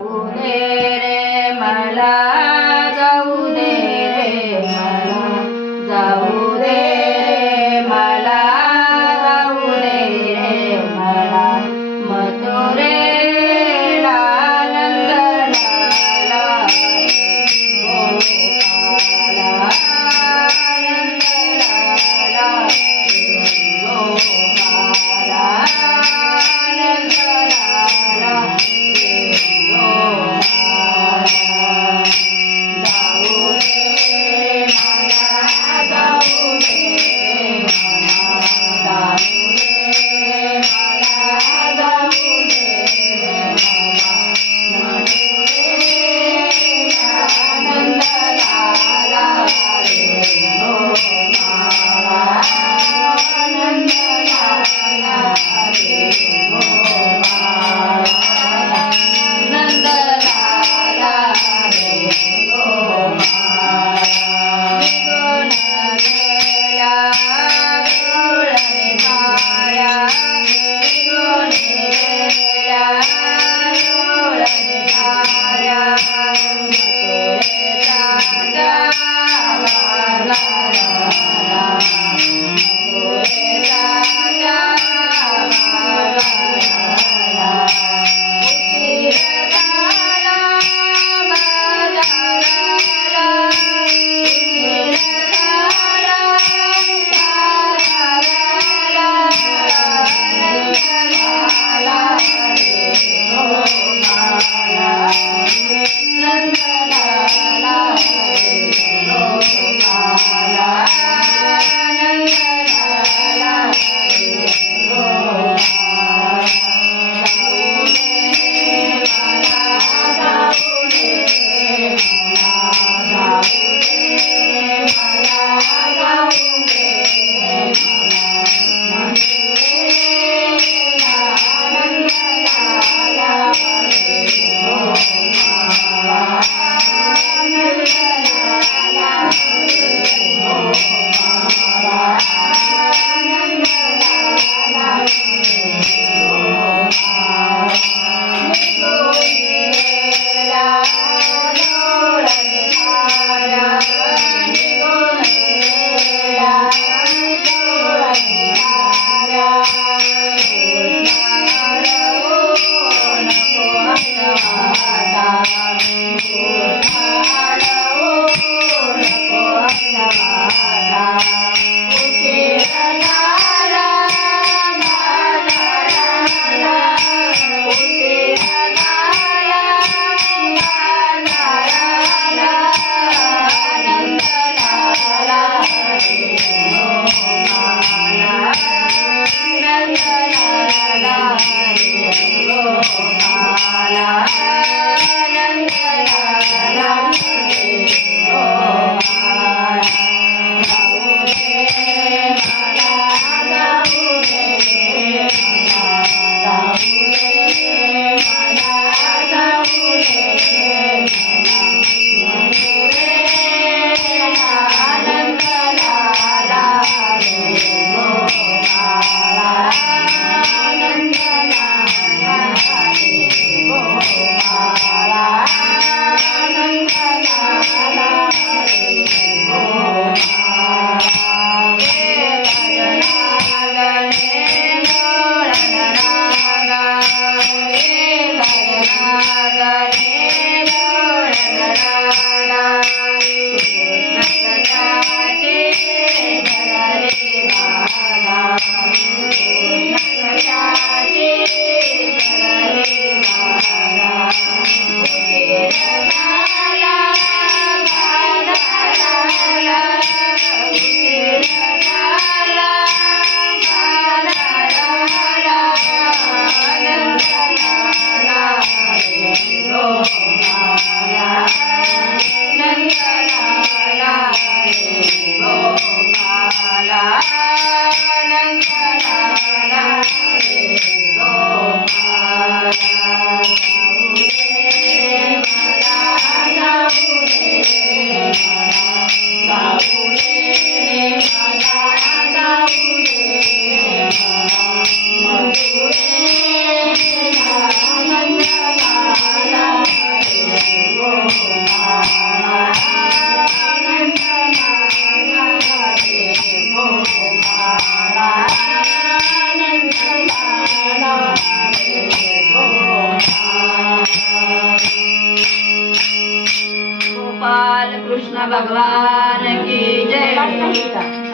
दे रे ભગવાન કી જય.